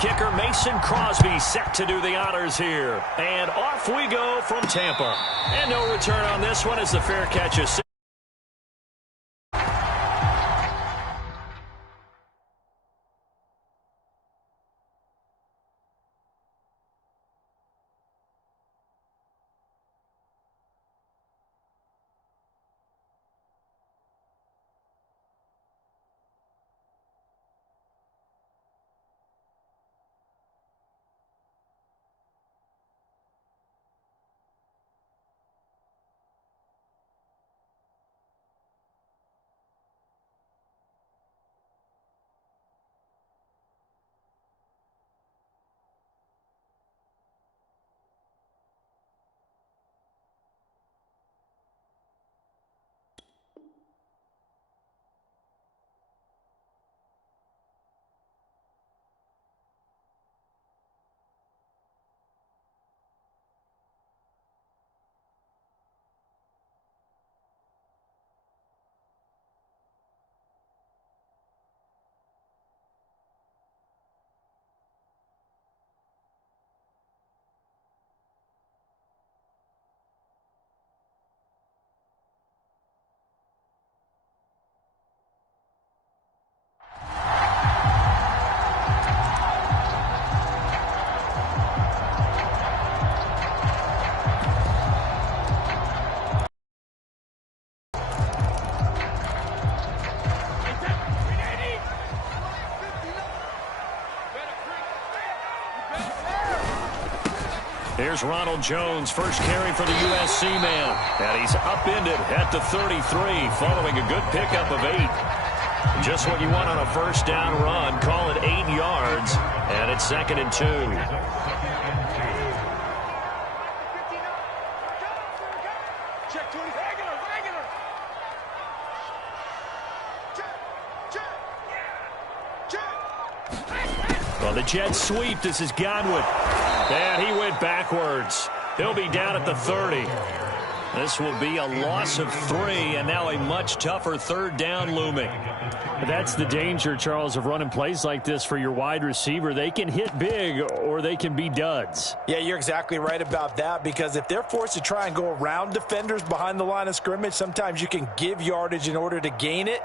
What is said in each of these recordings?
kicker Mason Crosby set to do the honors here. And off we go from Tampa. And no return on this one as the fair catch is... Here's Ronald Jones, first carry for the USC man. And he's upended at the 33 following a good pickup of 8. Just what you want on a first down run. Call it 8 yards. And it's 2nd and 2. Well, the jet sweep. This is Godwin. And he went backwards. He'll be down at the 30. This will be a loss of 3, and now a much tougher 3rd down looming. That's the danger, Charles, of running plays like this for your wide receiver. They can hit big or they can be duds. Yeah, you're exactly right about that, because if they're forced to try and go around defenders behind the line of scrimmage, sometimes you can give yardage in order to gain it.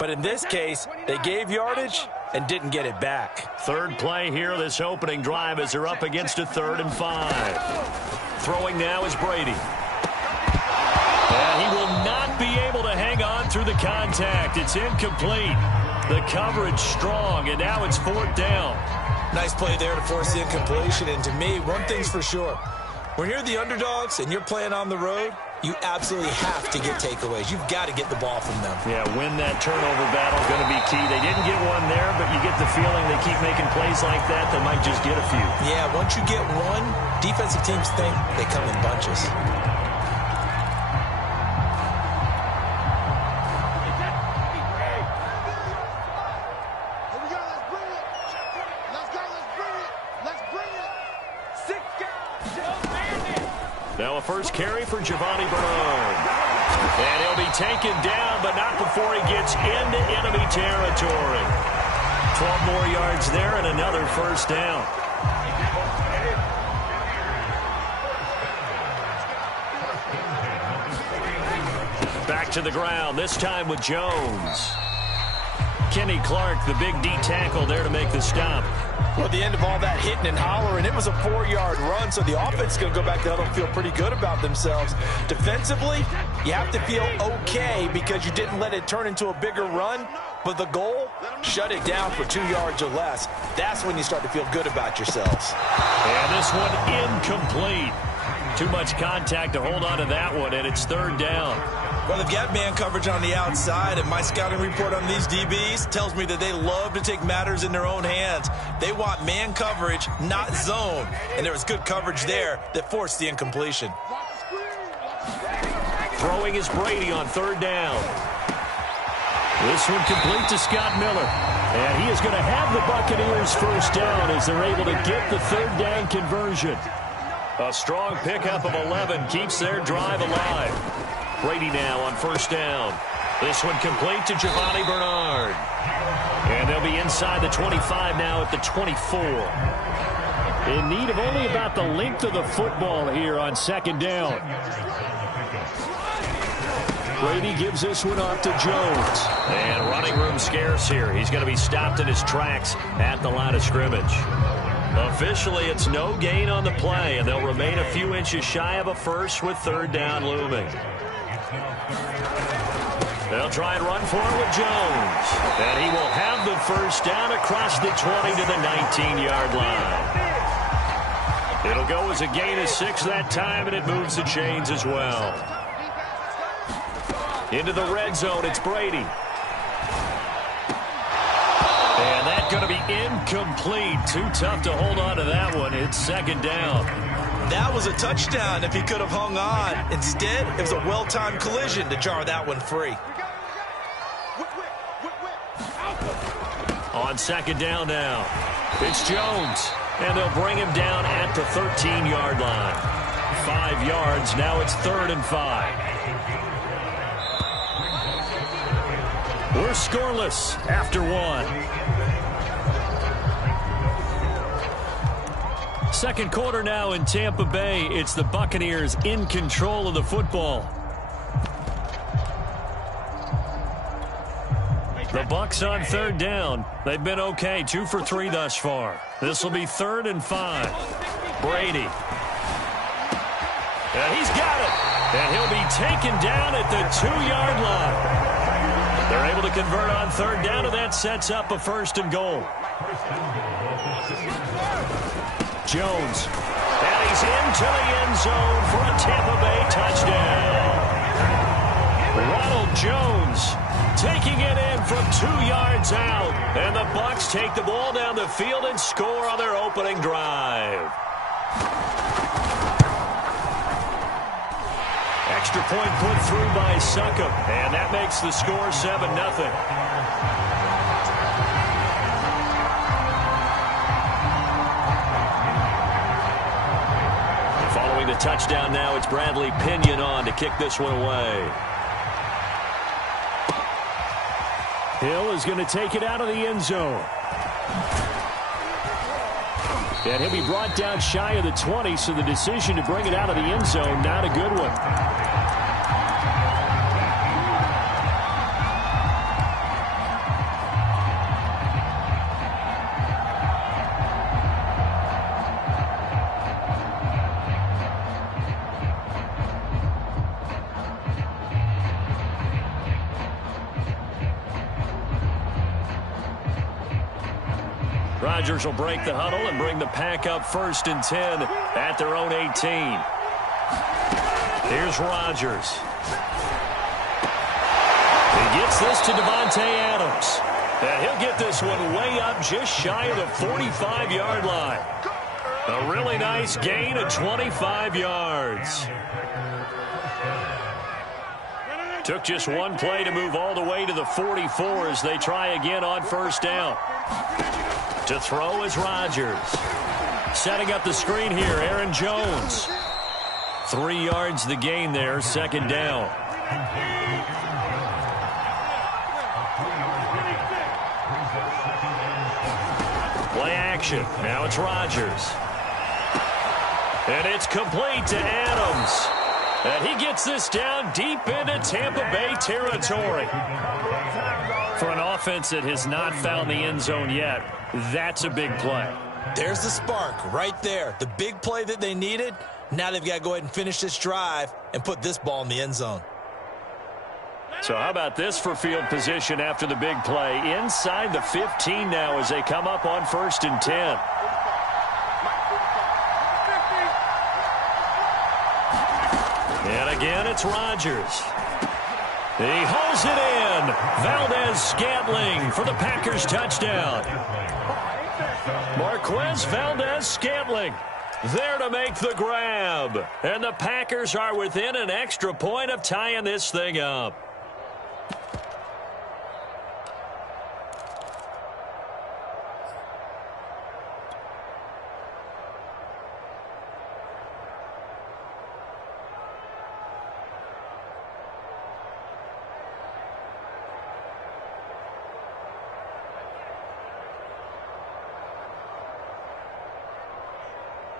But in this case, they gave yardage and didn't get it back. Third play here, this opening drive, as they're up against a 3rd and 5. Throwing now is Brady. And he will not be able to hang on through the contact. It's incomplete. The coverage strong, and now it's 4th down. Nice play there to force the incompletion. And to me, one thing's for sure. When you're the underdogs and you're playing on the road, you absolutely have to get takeaways. You've got to get the ball from them. Yeah, win that turnover battle is going to be key. They didn't get one there, but you get the feeling they keep making plays like that, they might just get a few. Yeah, once you get one, defensive teams think they come in bunches. Now a first carry for Giovanni Bernard. And he'll be taken down, but not before he gets into enemy territory. 12 more yards there and another first down. Back to the ground, this time with Jones. Kenny Clark, the big D tackle there to make the stop. Well, at the end of all that hitting and hollering, it was a 4-yard run, so the offense is going to go back to huddle and feel pretty good about themselves. Defensively, you have to feel okay because you didn't let it turn into a bigger run, but the goal, shut it down for 2 yards or less. That's when you start to feel good about yourselves. And this one incomplete. Too much contact to hold on to that one, and it's 3rd down. Well, they've got man coverage on the outside, and my scouting report on these DBs tells me that they love to take matters in their own hands. They want man coverage, not zone, and there was good coverage there that forced the incompletion. Throwing is Brady on 3rd down. This one complete to Scott Miller. And he is going to have the Buccaneers first down as they're able to get the 3rd down conversion. A strong pickup of 11 keeps their drive alive. Brady now on 1st down. This one complete to Giovanni Bernard. And they'll be inside the 25 now at the 24. In need of only about the length of the football here on second down. Brady gives this one off to Jones. And running room scarce here. He's going to be stopped in his tracks at the line of scrimmage. Officially, it's no gain on the play, and they'll remain a few inches shy of a first with third down looming. They'll try and run for it with Jones. And he will have the first down across the 20 to the 19-yard line. It'll go as a gain of 6 that time, and it moves the chains as well. Into the red zone, it's Brady. And that's going to be incomplete. Too tough to hold on to that one. It's second down. That was a touchdown if he could have hung on. Instead, it was a well-timed collision to jar that one free. On second down now, it's Jones. And they'll bring him down at the 13-yard line. 5 yards, now it's 3rd and 5. We're scoreless after 1. Second quarter now in Tampa Bay. It's the Buccaneers in control of the football. The Bucs on third down. They've been okay, 2 for 3 thus far. This will be 3rd and 5. Brady. And he's got it. And he'll be taken down at the 2-yard line. They're able to convert on third down, and that sets up a 1st and goal. Jones. And he's into the end zone for a Tampa Bay touchdown. Ronald Jones taking it in from 2 yards out. And the Bucs take the ball down the field and score on their opening drive. Extra point put through by Succop. And that makes the score 7-0. Following the touchdown now, it's Bradley Pinion on to kick this one away. Hill is going to take it out of the end zone. And he'll be brought down shy of the 20, so the decision to bring it out of the end zone, not a good one. Rodgers will break the huddle and bring the pack up 1st and 10 at their own 18. Here's Rodgers. He gets this to Davante Adams. And he'll get this one way up just shy of the 45-yard line. A really nice gain of 25 yards. Took just one play to move all the way to the 44 as they try again on 1st down. To throw is Rodgers. Setting up the screen here, Aaron Jones. 3 yards the gain there, 2nd down. Play action. Now it's Rodgers. And it's complete to Adams. And he gets this down deep into Tampa Bay territory. For an offense that has not found the end zone yet, that's a big play. There's the spark right there. The big play that they needed. Now they've got to go ahead and finish this drive and put this ball in the end zone. So how about this for field position after the big play? Inside the 15 now as they come up on 1st and 10. And again, it's Rodgers. He hauls it in. Valdez-Scantling for the Packers touchdown. Marquez Valdez-Scantling there to make the grab. And the Packers are within an extra point of tying this thing up.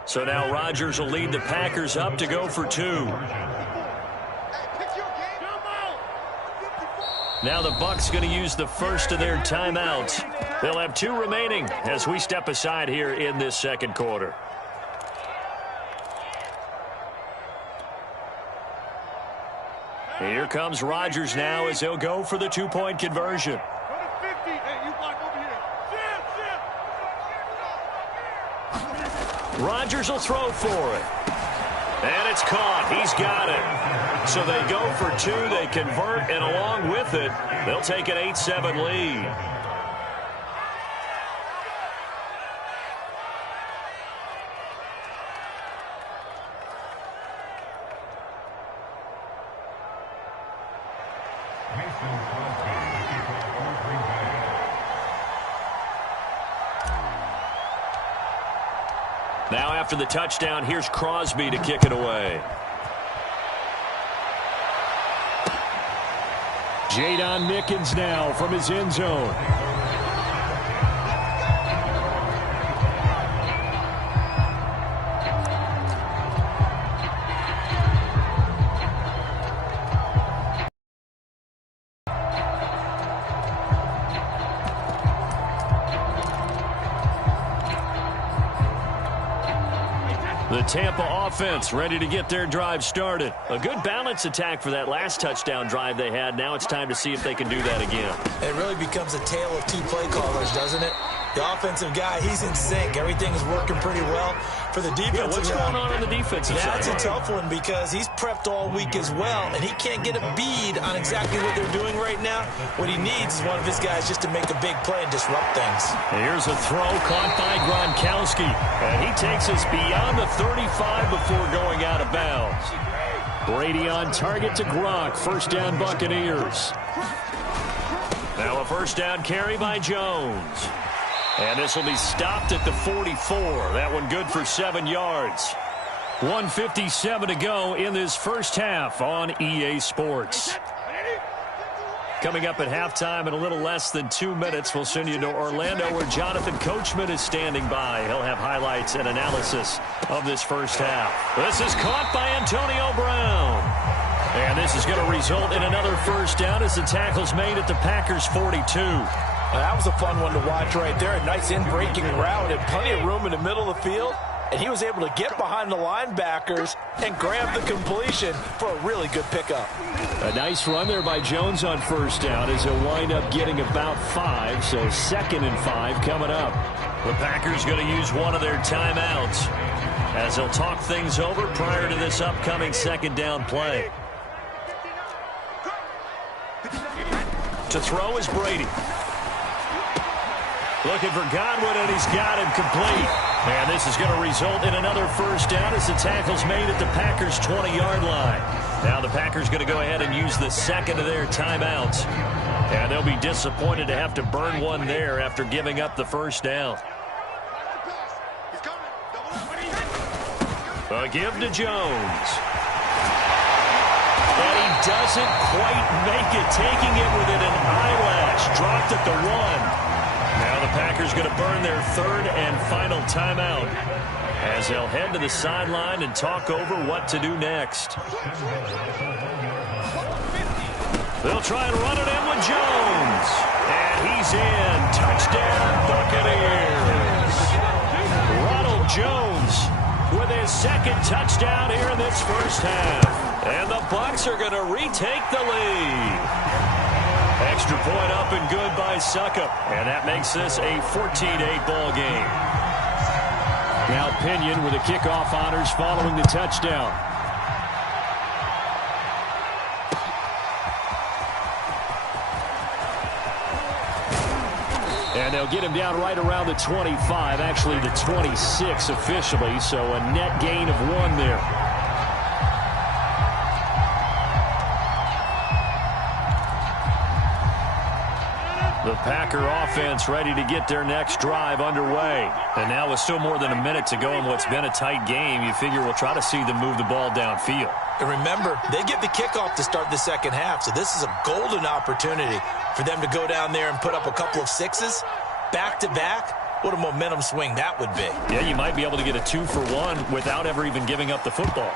So now Rodgers will lead the Packers up to go for 2. Now the Bucs going to use the first of their timeouts. They'll have 2 remaining as we step aside here in this second quarter. Here comes Rodgers now as he'll go for the 2-point conversion. Rodgers will throw for it. And it's caught. He's got it. So they go for 2. They convert, and along with it, they'll take an 8-7 lead. Now after the touchdown, here's Crosby to kick it away. Jadon Mickens now from his end zone. The Tampa offense ready to get their drive started. A good balance attack for that last touchdown drive they had. Now it's time to see if they can do that again. It really becomes a tale of 2 play callers, doesn't it? The offensive guy, he's in sync. Everything is working pretty well. For the defensive guy, what's going on the defensive side? That's a tough one because he's prepped all week as well, and he can't get a bead on exactly what they're doing right now. What he needs is one of his guys just to make a big play and disrupt things. Here's a throw caught by Gronkowski, and he takes us beyond the 35 before going out of bounds. Brady on target to Gronk. First down, Buccaneers. Now a first down carry by Jones. And this will be stopped at the 44. That one good for 7 yards. 1:57 to go in this first half on EA Sports. Coming up at halftime in a little less than 2 minutes, we'll send you to Orlando where Jonathan Coachman is standing by. He'll have highlights and analysis of this first half. This is caught by Antonio Brown. And this is going to result in another first down as the tackle's made at the Packers' 42. That was a fun one to watch right there. A nice in-breaking route and plenty of room in the middle of the field. And he was able to get behind the linebackers and grab the completion for a really good pickup. A nice run there by Jones on first down as he'll wind up getting about 5. So 2nd and 5 coming up. The Packers going to use one of their timeouts as they'll talk things over prior to this upcoming second down play. To throw is Brady. Looking for Godwin, and he's got him complete. And this is going to result in another first down as the tackle's made at the Packers' 20-yard line. Now the Packers going to go ahead and use the second of their timeouts. And they'll be disappointed to have to burn one there after giving up the first down. A give to Jones. And he doesn't quite make it, taking it within an eyelash. Dropped at the 1. Now the Packers going to burn their 3rd and final timeout as they'll head to the sideline and talk over what to do next. They'll try and run it in with Jones. And he's in. Touchdown, Buccaneers. Ronald Jones with his 2nd touchdown here in this first half. And the Bucs are going to retake the lead. Extra point up and good by Suckup. And that makes this a 14-8 ball game. Now Pinion with the kickoff honors following the touchdown. And they'll get him down right around the 25, actually the 26 officially, so a net gain of 1 there. The Packer offense ready to get their next drive underway. And now with still more than a minute to go in what's been a tight game, you figure we'll try to see them move the ball downfield. And remember, they get the kickoff to start the second half, so this is a golden opportunity for them to go down there and put up a couple of 6s back-to-back What a momentum swing that would be. Yeah, you might be able to get a 2-for-1 without ever even giving up the football.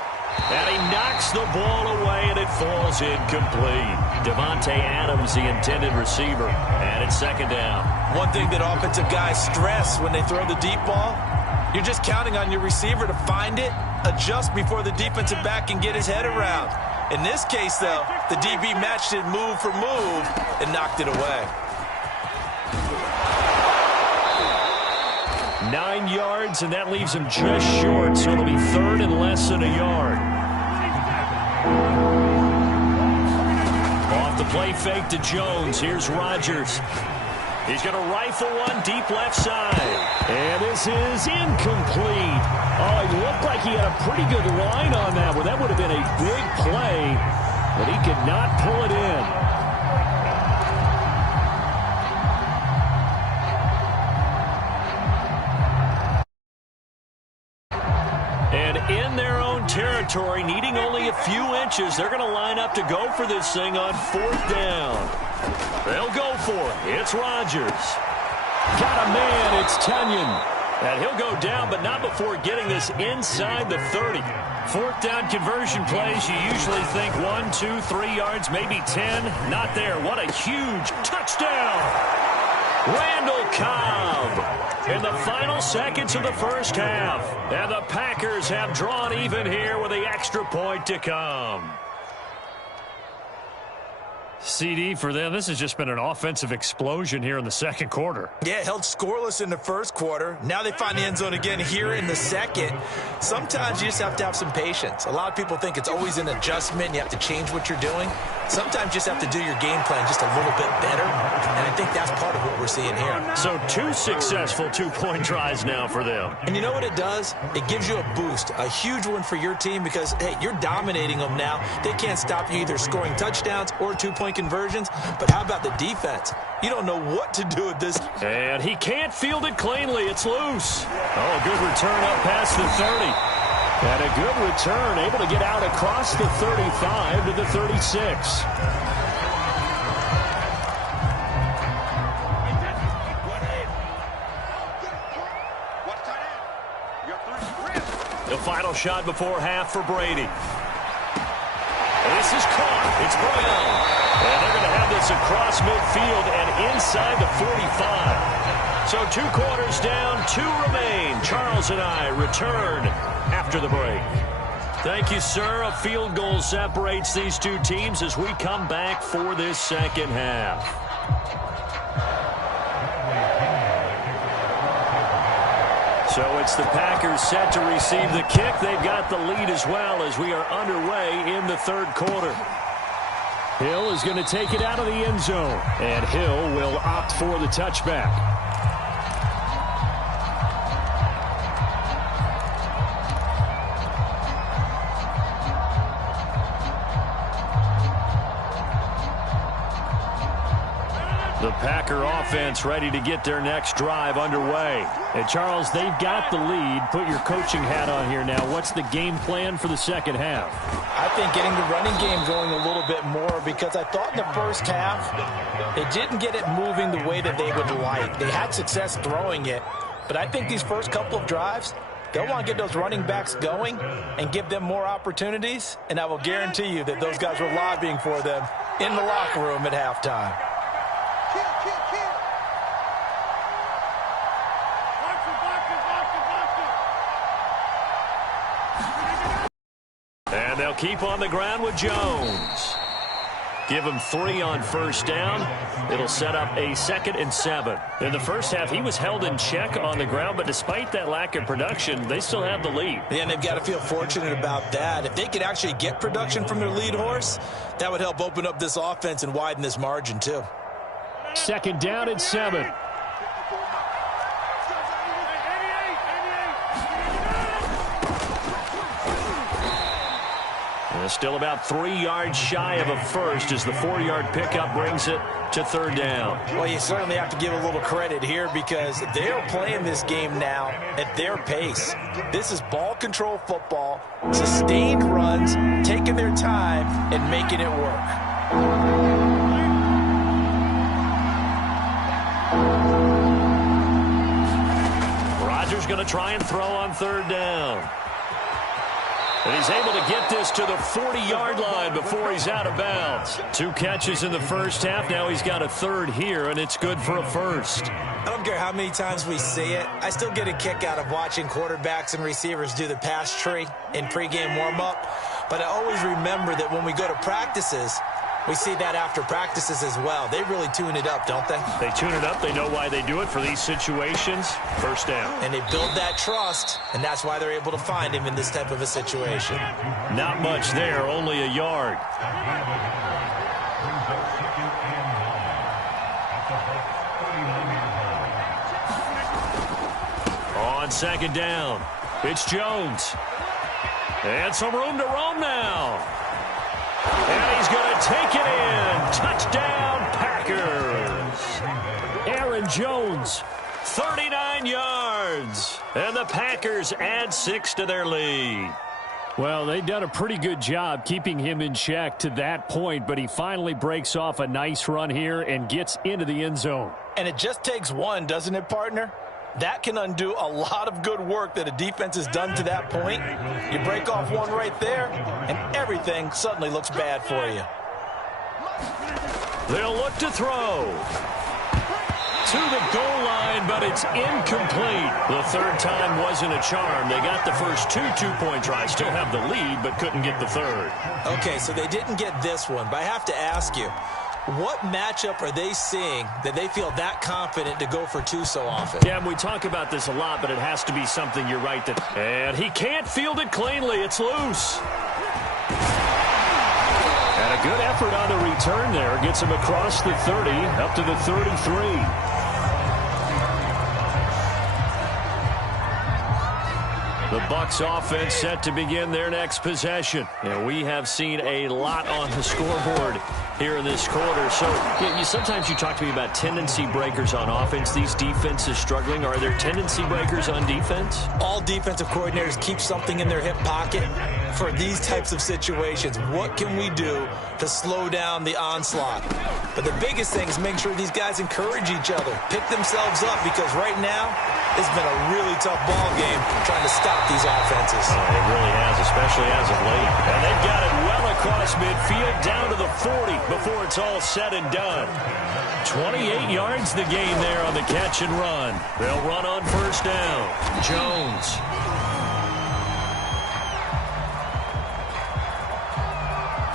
And he knocks the ball away, and it falls incomplete. Devontae Adams, the intended receiver, and it's second down. One thing that offensive guys stress when they throw the deep ball, you're just counting on your receiver to find it, adjust before the defensive back can get his head around. In this case, though, the DB matched it move for move and knocked it away. 9 yards, and that leaves him just short, so it'll be third and less than a yard. Off the play fake to Jones. Here's Rodgers. He's going to rifle one deep left side. And this is incomplete. Oh, it looked like he had a pretty good line on that one. That would have been a big play, but he could not pull it in. And in their own territory, needing only a few inches, they're going to line up to go for this thing on fourth down. They'll go for it. It's Rodgers. Got a man. It's Tunyon. And he'll go down, but not before getting this inside the 30. Fourth down conversion plays, you usually think 1, 2, 3 yards, maybe 10. Not there. What a huge touchdown. Randall Cobb in the final seconds of the first half. And the Packers have drawn even here with the extra point to come. CD for them, this has just been an offensive explosion here in the second quarter. Yeah, held scoreless in the first quarter. Now they find the end zone again here in the second. Sometimes you just have to have some patience. A lot of people think it's always an adjustment. You have to change what you're doing. Sometimes you just have to do your game plan just a little bit better. And I think that's part of what we're seeing here. So 2 successful two-point tries now for them. And you know what it does? It gives you a boost, a huge one for your team because, hey, you're dominating them now. They can't stop you either scoring touchdowns or two-point conversions. But how about the defense? You don't know what to do with this. And he can't field it cleanly. It's loose. Oh, good return up past the 30. And a good return, able to get out across the 35 to the 36. The final shot before half for Brady. This is caught. It's Brown. And they're going to have this across midfield and inside the 45. So 2 quarters down, 2 remain. Charles and I return after the break. Thank you, sir. A field goal separates these two teams as we come back for this second half. So it's the Packers set to receive the kick. They've got the lead as well as we are underway in the third quarter. Hill is going to take it out of the end zone, and Hill will opt for the touchback. The Packer offense ready to get their next drive underway. And Charles, they've got the lead. Put your coaching hat on here now. What's the game plan for the second half? I think getting the running game going a little bit more because I thought in the first half they didn't get it moving the way that they would like. They had success throwing it, but I think these first couple of drives, they'll want to get those running backs going and give them more opportunities, and I will guarantee you that those guys were lobbying for them in the locker room at halftime. And they'll keep on the ground with Jones. Give him 3 on first down. It'll set up a 2nd and 7. In the first half, he was held in check on the ground, but despite that lack of production, they still have the lead. Yeah, and they've got to feel fortunate about that. If they could actually get production from their lead horse, that would help open up this offense and widen this margin too. 2nd down and 7. Still about 3 yards shy of a first as the 4-yard pickup brings it to 3rd down. Well, you certainly have to give a little credit here because they're playing this game now at their pace. This is ball control football, sustained runs, taking their time and making it work. going to try and throw on third down. And he's able to get this to the 40-yard line before he's out of bounds. 2 catches in the first half. Now he's got a third here, and it's good for a first. I don't care how many times we see it. I still get a kick out of watching quarterbacks and receivers do the pass tree in pregame warm-up. But I always remember that when we go to practices, we see that after practices as well. They really tune it up, don't they? They tune it up. They know why they do it for these situations. First down. And they build that trust, and that's why they're able to find him in this type of a situation. Not much there, only a yard. On second down, it's Jones. And some room to roam now. And he's going to take it in. Touchdown, Packers. Aaron Jones, 39 yards. And the Packers add 6 to their lead. Well, they've done a pretty good job keeping him in check to that point, but he finally breaks off a nice run here and gets into the end zone. And it just takes one, doesn't it, partner? That can undo a lot of good work that a defense has done to that point. You break off one right there, and everything suddenly looks bad for you. They'll look to throw. To the goal line, but it's incomplete. The third time wasn't a charm. They got the first 2 two-point tries. Still have the lead, but couldn't get the third. Okay, so they didn't get this one, but I have to ask you, what matchup are they seeing that they feel that confident to go for 2 so often? Yeah, and we talk about this a lot, but it has to be something, you're right, that... And he can't field it cleanly. It's loose. And a good effort on the return there. Gets him across the 30, up to the 33. The Bucs offense set to begin their next possession. And we have seen a lot on the scoreboard here in this quarter. So sometimes you talk to me about tendency breakers on offense. These defenses struggling. Are there tendency breakers on defense? All defensive coordinators keep something in their hip pocket for these types of situations. What can we do to slow down the onslaught? But the biggest thing is make sure these guys encourage each other, pick themselves up, because right now it's been a really tough ball game trying to stop these offenses. It really has, especially as of late. And they've got it well across midfield down to the 40 before it's all said and done. 28 yards the gain there on the catch and run. They'll run on first down. Jones.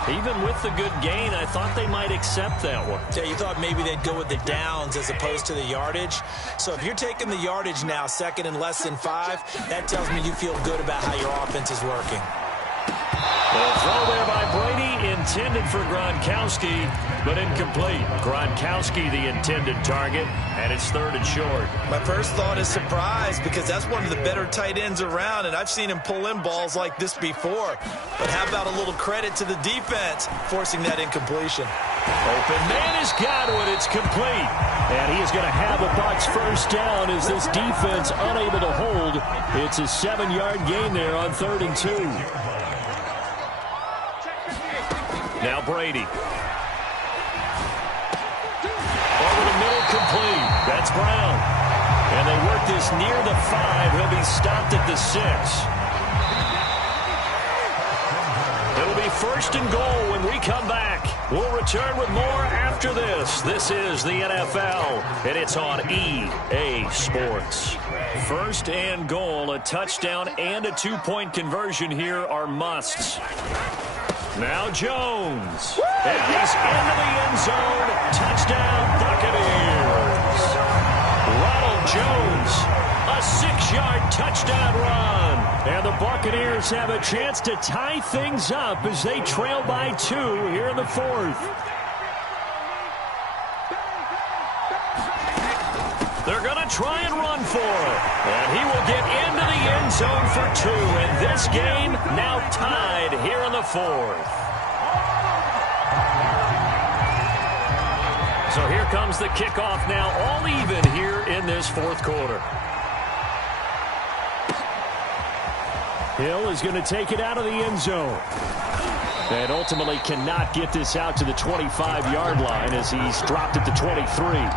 Even with the good gain, I thought they might accept that one. Yeah, you thought maybe they'd go with the downs as opposed to the yardage. So if you're taking the yardage now, second and less than 5, that tells me you feel good about how your offense is working. The throw there by Brady, intended for Gronkowski, but incomplete. Gronkowski, the intended target, and it's 3rd and short. My first thought is surprise, because that's one of the better tight ends around, and I've seen him pull in balls like this before. But how about a little credit to the defense forcing that incompletion? Open man has got it. It's complete. And he is going to have the Bucs first down as this defense unable to hold. It's a 7-yard gain there on 3rd and 2. Now Brady. Over the middle, complete. That's Brown. And they work this near the 5. He'll be stopped at the 6. It'll be 1st and goal when we come back. We'll return with more after this. This is the NFL, and it's on EA Sports. 1st and goal, a touchdown and a 2-point conversion here are musts. Now Jones. And he's into the end zone. Touchdown, Buccaneers. Ronald Jones, a 6-yard touchdown run. And the Buccaneers have a chance to tie things up as they trail by 2 here in the 4th. They're going to try and run for it. And he will get into the end zone for 2. And this game now tied here in the 4th. So here comes the kickoff now, all even here in this 4th quarter. Hill is going to take it out of the end zone. And ultimately cannot get this out to the 25-yard line as he's dropped at the 23.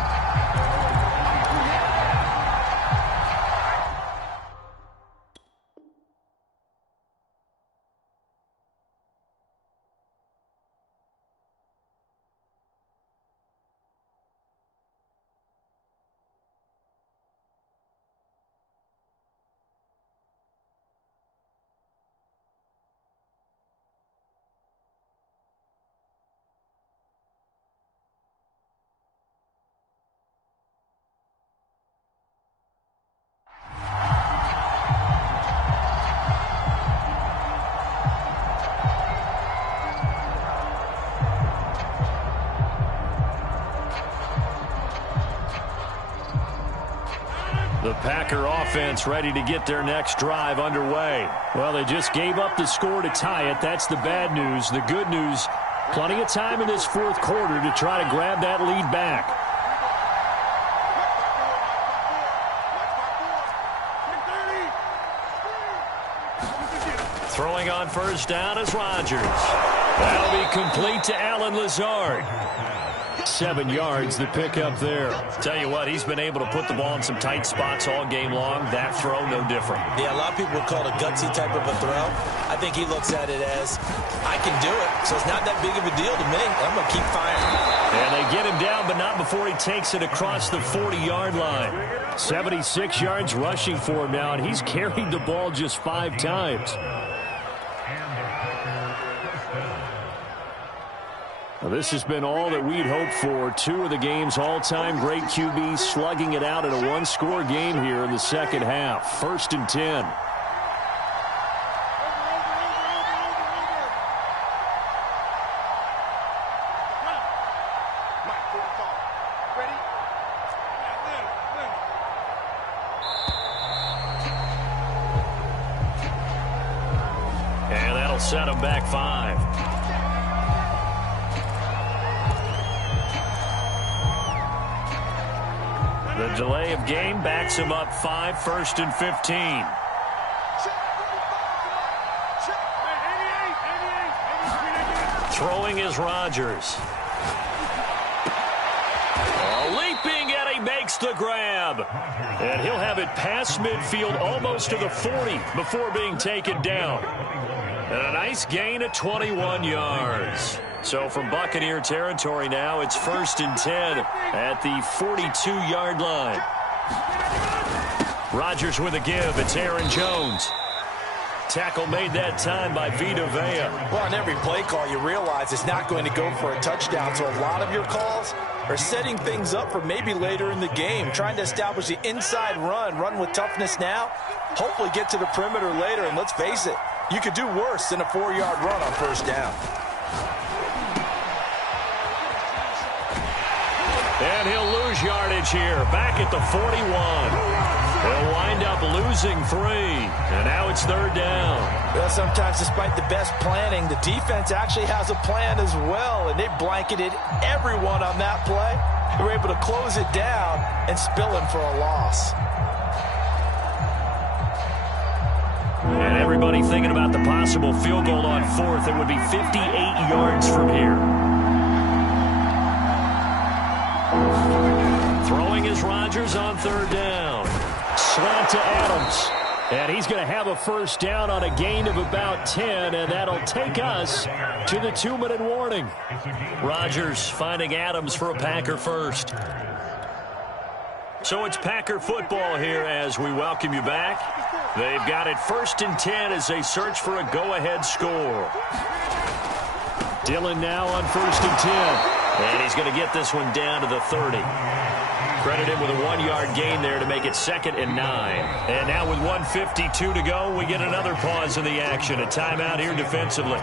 The Packer offense ready to get their next drive underway. Well, they just gave up the score to tie it. That's the bad news. The good news, plenty of time in this fourth quarter to try to grab that lead back. Throwing on first down is Rodgers. That'll be complete to Allen Lazard. 7 yards, the pickup there. Tell you what, he's been able to put the ball in some tight spots all game long. That throw, no different. Yeah, a lot of people would call it a gutsy type of a throw. I think he looks at it as, I can do it, so it's not that big of a deal to me. I'm going to keep firing. And they get him down, but not before he takes it across the 40-yard line. 76 yards rushing for him now, and he's carried the ball just 5 times. Well, this has been all that we'd hoped for. 2 of the game's all-time great QBs slugging it out in a one-score game here in the second half. 1st and 10. And that'll set him back 5. The delay of game backs him up 5, 1st and 15. Throwing is Rodgers. Leaping, and he makes the grab. And he'll have it past midfield almost to the 40 before being taken down. And a nice gain of 21 yards. So from Buccaneer territory now, it's 1st and 10 at the 42-yard line. Rodgers with a give. It's Aaron Jones. Tackle made that time by Vita Vea. Well, on every play call, you realize it's not going to go for a touchdown. So a lot of your calls are setting things up for maybe later in the game, trying to establish the inside run with toughness now, hopefully get to the perimeter later. And let's face it, you could do worse than a 4-yard run on first down. And he'll lose yardage here, back at the 41. He'll wind up losing 3, and now it's 3rd down. Well, sometimes despite the best planning, the defense actually has a plan as well, and they blanketed everyone on that play. They were able to close it down and spill him for a loss. And everybody thinking about the possible field goal on 4th. It would be 58 yards from here. Throwing is Rodgers on 3rd down. Slant to Adams. And he's going to have a first down on a gain of about 10, and that'll take us to the 2-minute warning. Rodgers finding Adams for a Packer first. So it's Packer football here as we welcome you back. They've got it 1st and 10 as they search for a go-ahead score. Dillon now on 1st and 10. And he's going to get this one down to the 30. Credit him with a 1-yard gain there to make it 2nd and 9. And now with 1:52 to go, we get another pause in the action. A timeout here defensively.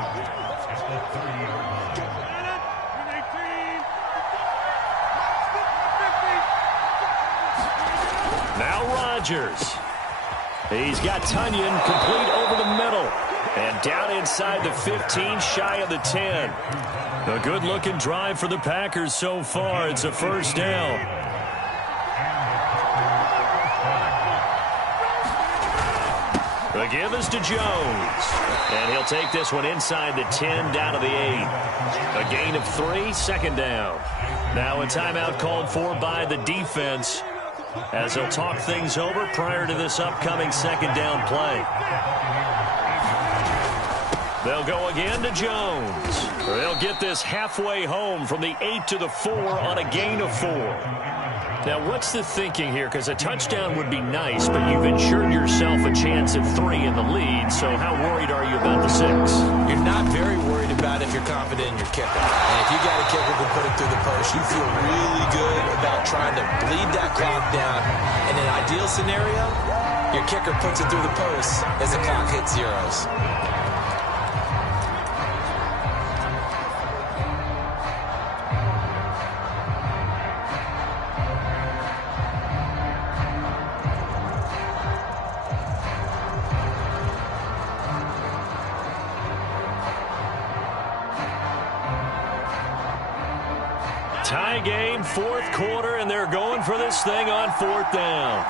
Now Rodgers. He's got Tunyon complete over the middle. And down inside the 15, shy of the 10. A good-looking drive for the Packers so far. It's a first down. The give is to Jones. And he'll take this one inside the 10, down to the 8. A gain of 3, 2nd down. Now a timeout called for by the defense as they'll talk things over prior to this upcoming 2nd down play. They'll go again to Jones. They'll get this halfway home from the 8 to the 4 on a gain of 4. Now, what's the thinking here? Because a touchdown would be nice, but you've ensured yourself a chance of 3 in the lead. So how worried are you about the 6? You're not very worried about it if you're confident in your kicker. And if you got a kicker who can put it through the post, you feel really good about trying to bleed that clock down. In an ideal scenario, your kicker puts it through the post as the clock hits zeros. tie game, fourth quarter, and they're going for this thing on fourth down.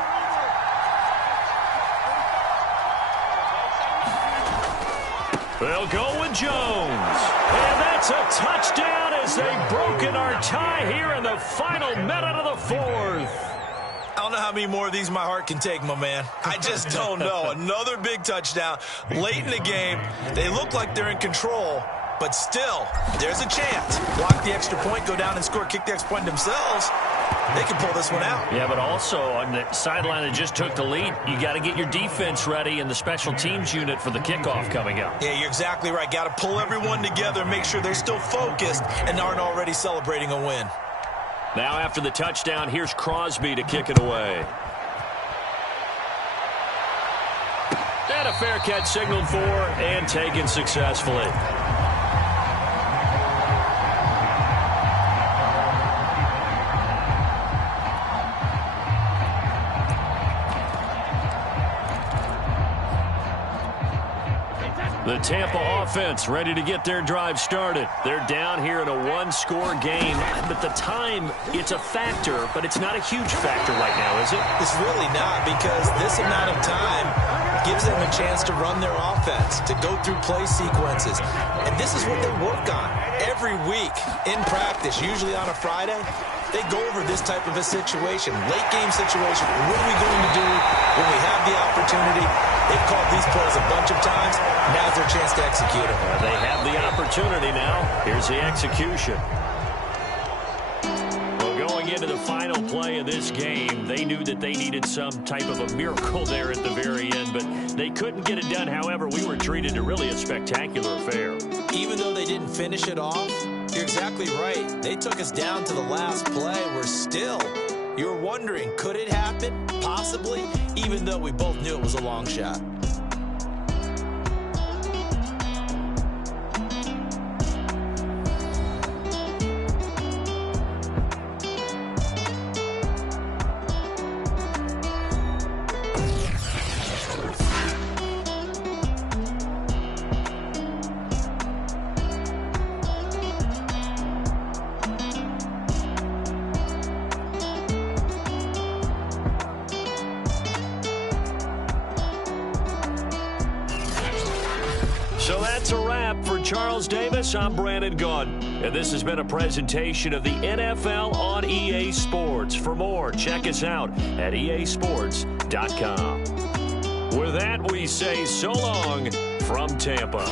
They'll go with Jones. And that's a touchdown as they've broken our tie here in the final minute of the fourth. I don't know how many more of these my heart can take, my man. I just don't know. Another big touchdown late in the game. They look like they're in control, but still, there's a chance. Block the extra point, go down and score, kick the extra point themselves. They can pull this one out. Yeah, but also on the sideline that just took the lead, you got to get your defense ready and the special teams unit for the kickoff coming up. Yeah, you're exactly right. Got to pull everyone together and make sure they're still focused and aren't already celebrating a win. Now after the touchdown, here's Crosby to kick it away. And a fair catch signaled for and taken successfully. The Tampa offense ready to get their drive started. They're down here in a one-score game, but the time, it's a factor, but it's not a huge factor right now, is it? It's really not, because this amount of time gives them a chance to run their offense, to go through play sequences. And this is what they work on every week in practice, usually on a Friday. They go over this type of a situation, late game situation. What are we going to do when we have the opportunity? They've called these plays a bunch of times. Now's their chance to execute them. They have the opportunity now. Here's the execution. Well, going into the final play of this game, they knew that they needed some type of a miracle there at the very end, but they couldn't get it done. However, we were treated to really a spectacular affair. Even though they didn't finish it off, you're exactly right. They took us down to the last play. We're still, you're wondering, could it happen? Possibly, even though we both knew it was a long shot. So that's a wrap for Charles Davis. I'm Brandon Gaudin, and this has been a presentation of the NFL on EA Sports. For more, check us out at easports.com. With that, we say so long from Tampa.